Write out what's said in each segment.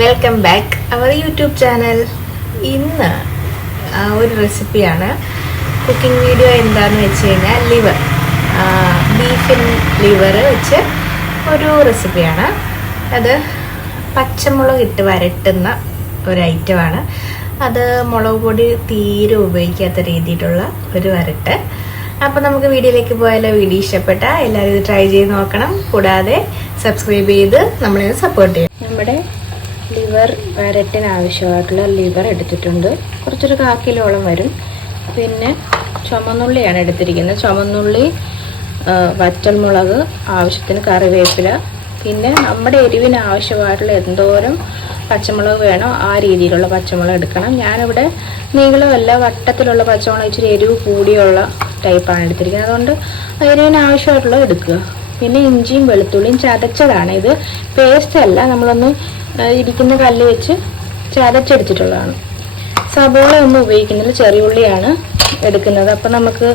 Welcome back our YouTube channel ഇന്ന് ഒരു റെസിപ്പിയാണ് കുക്കിംഗ് വീഡിയോ എന്താണെന്ന് വെച്ച് കഴിഞ്ഞാൽ ലിവർ ബീഫിൻ ലിവർ വെച്ച് ഒരു റെസിപ്പിയാണ് അത് പച്ചമുളക് ഇട്ട് വരട്ടുന്ന ഒരു ഐറ്റമാണ് അത് മുളക് പൊടി തീരെ ഉപയോഗിക്കാത്ത രീതിയിലുള്ള ഒരു വരട്ട്. അപ്പം നമുക്ക് വീഡിയോയിലേക്ക് പോയാലോ? വീഡിയോ ഇഷ്ടപ്പെട്ട എല്ലാവരും ഇത് ട്രൈ ചെയ്ത് നോക്കണം. കൂടാതെ സബ്സ്ക്രൈബ് ചെയ്ത് നമ്മളെ സപ്പോർട്ട് ചെയ്യും നമ്മുടെ ലിവർ വരട്ടിന് ആവശ്യമായിട്ടുള്ള ലിവർ എടുത്തിട്ടുണ്ട്. കുറച്ചൊരു കാ കിലോളം വരും. പിന്നെ ചുമന്നുള്ളിയാണ് എടുത്തിരിക്കുന്നത്. ചുമന്നുള്ളി വറ്റൽമുളക് ആവശ്യത്തിന് കറിവേപ്പില. പിന്നെ നമ്മുടെ എരിവിന് ആവശ്യമായിട്ടുള്ള എന്തോരം പച്ചമുളക് വേണോ ആ രീതിയിലുള്ള പച്ചമുളക് എടുക്കണം. ഞാനിവിടെ നീളമല്ല വട്ടത്തിലുള്ള പച്ചമുളക് ഇച്ചിരി എരിവ് കൂടിയുള്ള ടൈപ്പാണ് എടുത്തിരിക്കുന്നത്. അതുകൊണ്ട് എരിവിന് ആവശ്യമായിട്ടുള്ളത് എടുക്കുക. പിന്നെ ഇഞ്ചിയും വെളുത്തുള്ളിയും ചതച്ചതാണ്. ഇത് പേസ്റ്റ് അല്ല നമ്മളൊന്ന് ഇരിക്കുന്ന കല്ല് വെച്ച് ചതച്ചെടുത്തിട്ടുള്ളതാണ്. സബോള ഒന്നും ഉപയോഗിക്കുന്നില്ല ചെറിയ ഉള്ളിയാണ് എടുക്കുന്നത്. അപ്പം നമുക്ക്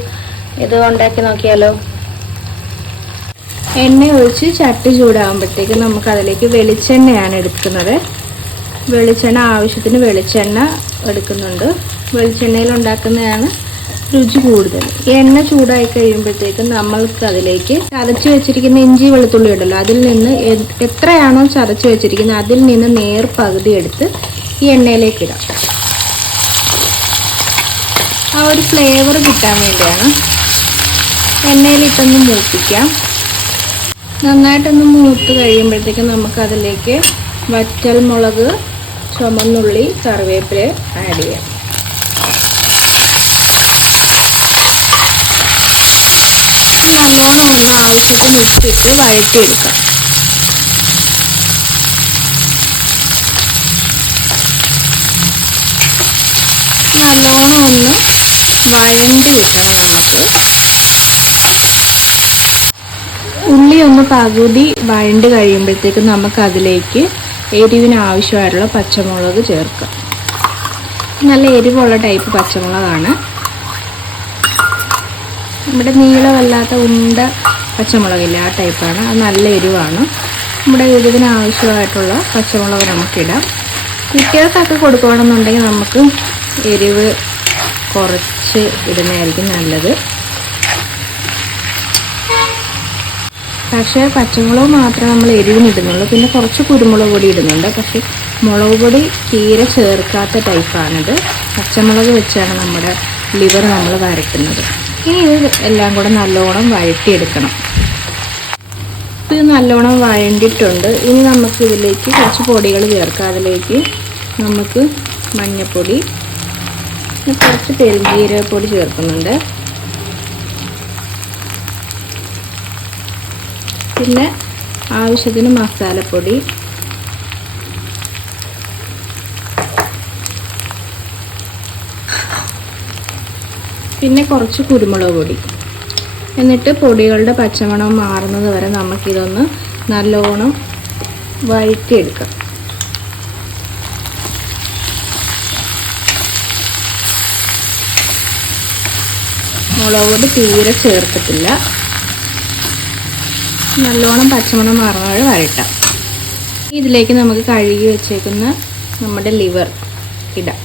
ഇത് ഉണ്ടാക്കി നോക്കിയാലോ? എണ്ണ ഒഴിച്ച് ചട്ടി ചൂടാകുമ്പോഴത്തേക്ക് നമുക്ക് അതിലേക്ക് വെളിച്ചെണ്ണയാണ് എടുക്കുന്നത്. വെളിച്ചെണ്ണ ആവശ്യത്തിന് വെളിച്ചെണ്ണ എടുക്കുന്നുണ്ട്. വെളിച്ചെണ്ണയിൽ ഉണ്ടാക്കുന്നതാണ് രുചി കൂടുതൽ. എണ്ണ ചൂടായി കഴിയുമ്പോഴത്തേക്കും നമ്മൾക്ക് അതിലേക്ക് ചതച്ചു വെച്ചിരിക്കുന്ന ഇഞ്ചി വെളുത്തുള്ളി ഉണ്ടല്ലോ അതിൽ നിന്ന് എത്രയാണോ ചതച്ചു വെച്ചിരിക്കുന്നത് അതിൽ നിന്ന് നേർ പകുതി എടുത്ത് ഈ എണ്ണയിലേക്ക് ഇടാം. ആ ഒരു ഫ്ലേവർ കിട്ടാൻ വേണ്ടിയാണ് എണ്ണയിലിട്ടൊന്ന് മൂപ്പിക്കാം. നന്നായിട്ടൊന്ന് മൂത്ത് കഴിയുമ്പോഴത്തേക്കും നമുക്കതിലേക്ക് വറ്റൽ മുളക് ചുമന്നുള്ളി കറിവേപ്പില ആഡ് ചെയ്യാം. നല്ലോണം ഒന്ന് ആവശ്യത്തിന് ഉപ്പിട്ട് വഴറ്റിയെടുക്കാം നല്ലോണം ഒന്ന് വഴണ്ടി കിട്ടണം നമുക്ക് ഉള്ളി ഒന്ന് പകുതി വഴണ്ട് കഴിയുമ്പോഴത്തേക്ക് നമുക്ക് അതിലേക്ക് എരിവിന് ആവശ്യമായിട്ടുള്ള പച്ചമുളക് ചേർക്കാം. നല്ല എരിവുള്ള ടൈപ്പ് പച്ചമുളകാണ്. നമ്മുടെ നീളമല്ലാത്ത ഉണ്ട പച്ചമുളകില്ല ആ ടൈപ്പാണ്. അത് നല്ല എരിവാണ്. നമ്മുടെ എരിവിന് ആവശ്യമായിട്ടുള്ള പച്ചമുളക് നമുക്കിടാം. കുട്ടികൾക്കൊക്കെ കൊടുക്കുകയാണെന്നുണ്ടെങ്കിൽ നമുക്ക് എരിവ് കുറച്ച് ഇടുന്നതായിരിക്കും നല്ലത്. പക്ഷേ പച്ചമുളക് മാത്രമേ നമ്മൾ എരിവിന് ഇടുന്നുള്ളൂ. പിന്നെ കുറച്ച് കുരുമുളക് പൊടി ഇടുന്നുണ്ട്. പക്ഷേ മുളക് പൊടി തീരെ ചേർക്കാത്ത ടൈപ്പാണിത്. പച്ചമുളക് വെച്ചാണ് നമ്മുടെ ലിവർ നമ്മൾ വരട്ടുന്നത് ഇനി ഇത് എല്ലാം കൂടെ നല്ലോണം വഴറ്റിയെടുക്കണം. ഇത് നല്ലോണം വഴണ്ടിട്ടുണ്ട് ഇനി നമുക്ക് ഇതിലേക്ക് കുറച്ച് പൊടികൾ ചേർക്കാം. അതിലേക്ക് നമുക്ക് മഞ്ഞൾപ്പൊടി കുറച്ച് പെരുംജീരകപ്പൊടി ചേർക്കുന്നുണ്ട്. പിന്നെ ആവശ്യത്തിന് മസാലപ്പൊടി പിന്നെ കുറച്ച് കുരുമുളക് പൊടി. എന്നിട്ട് പൊടികളുടെ പച്ചമണം മാറുന്നത് വരെ നമുക്കിതൊന്ന് നല്ലോണം വഴറ്റിയെടുക്കാം. മുളക് പൊടി തീരെ ചേർത്തിട്ടില്ല. നല്ലോണം പച്ചമണം മാറുന്നത് വരട്ടാം ഇതിലേക്ക് നമുക്ക് കഴുകി വെച്ചേക്കുന്ന നമ്മുടെ ലിവർ ഇടാം.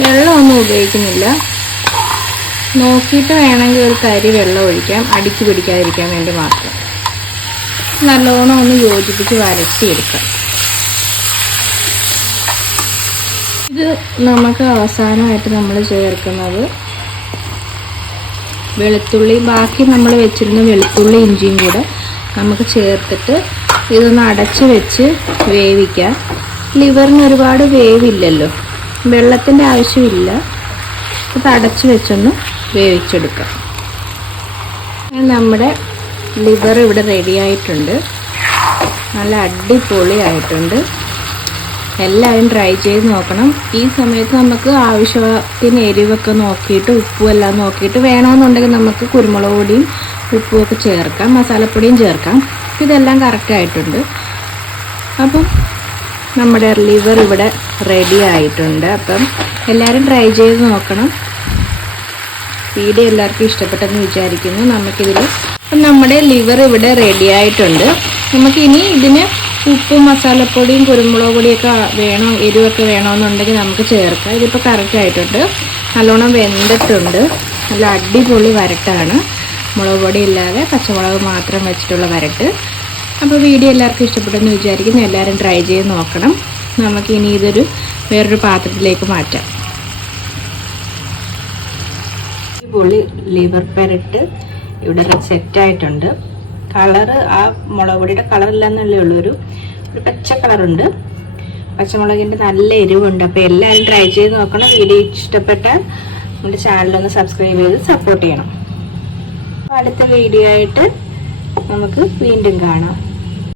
വെള്ളമൊന്നും ഉപയോഗിക്കുന്നില്ല. നോക്കിയിട്ട് വേണമെങ്കിൽ ഒരു കരി വെള്ളം ഒഴിക്കാം. അടിച്ചു പിടിക്കാതിരിക്കാൻ വേണ്ടി മാത്രം. നല്ലോണം ഒന്ന് യോജിപ്പിച്ച് വരട്ടിയെടുക്കാം. ഇത് നമുക്ക് അവസാനമായിട്ട് നമ്മൾ ചേർക്കുന്നത് വെളുത്തുള്ളി. ബാക്കി നമ്മൾ വെച്ചിരുന്ന വെളുത്തുള്ളി ഇഞ്ചിയും കൂടെ നമുക്ക് ചേർത്തിട്ട് ഇതൊന്ന് അടച്ച് വെച്ച് വേവിക്കാം. ലിവറിന് ഒരുപാട് വേവില്ലല്ലോ. വെള്ളത്തിന്റെ ആവശ്യമില്ല. ഇത് അടച്ച് വെച്ചൊന്ന് വേവിച്ചെടുക്കാം. നമ്മുടെ ലിവർ ഇവിടെ റെഡിയായിട്ടുണ്ട് നല്ല അടിപൊളിയായിട്ടുണ്ട്. എല്ലാവരും ട്രൈ ചെയ്ത് നോക്കണം. ഈ സമയത്ത് നമുക്ക് ആവശ്യത്തിന് എരിവൊക്കെ നോക്കിയിട്ട് ഉപ്പും എല്ലാം നോക്കിയിട്ട് വേണമെന്നുണ്ടെങ്കിൽ നമുക്ക് കുരുമുളക് പൊടിയും ഉപ്പും ഒക്കെ ചേർക്കാം. മസാലപ്പൊടിയും ചേർക്കാം. ഇതെല്ലാം കറക്റ്റായിട്ടുണ്ട് അപ്പം നമ്മുടെ ലിവർ ഇവിടെ റെഡി ആയിട്ടുണ്ട്. അപ്പം എല്ലാവരും ട്രൈ ചെയ്ത് നോക്കണം. വീഡിയോ എല്ലാവർക്കും ഇഷ്ടപ്പെട്ടെന്ന് വിചാരിക്കുന്നു. നമുക്കിതിൽ അപ്പം നമ്മുടെ ലിവർ ഇവിടെ റെഡി ആയിട്ടുണ്ട്. നമുക്കിനി ഇതിന് ഉപ്പും മസാലപ്പൊടിയും കുരുമുളക് പൊടിയൊക്കെ വേണോ എരിവൊക്കെ വേണമെന്നുണ്ടെങ്കിൽ നമുക്ക് ചേർക്കാം. ഇതിപ്പോൾ കറക്റ്റ് ആയിട്ടുണ്ട്. നല്ലോണം വെന്തിട്ടുണ്ട്. നല്ല അടിപൊളി വരട്ടാണ്. മുളക് പൊടി ഇല്ലാതെ പച്ചമുളക് മാത്രം വെച്ചിട്ടുള്ള വരട്ട്. അപ്പോൾ വീഡിയോ എല്ലാവർക്കും ഇഷ്ടപ്പെട്ടെന്ന് വിചാരിക്കുന്നു. എല്ലാവരും ട്രൈ ചെയ്ത് നോക്കണം. നമുക്ക് ഇനി ഇതൊരു വേറൊരു പാത്രത്തിലേക്ക് മാറ്റാം. പുളി ലിവർ പെരട്ട് ഇവിടെ സെറ്റ് ആയിട്ടുണ്ട്. കളറ് ആ മുളക് പൊടിയുടെ കളറില്ലെന്നല്ലേ ഉള്ളൂ. ഒരു ഒരു പച്ച കളറുണ്ട് പച്ചമുളകിന്റെ നല്ല എരിവുണ്ട്. അപ്പോൾ എല്ലാവരും ട്രൈ ചെയ്ത് നോക്കണം. വീഡിയോ ഇഷ്ടപ്പെട്ടാൽ നമ്മുടെ ചാനലൊന്ന് സബ്സ്ക്രൈബ് ചെയ്ത് സപ്പോർട്ട് ചെയ്യണം. അടുത്ത വീഡിയോ ആയിട്ട് നമുക്ക് വീണ്ടും കാണാം.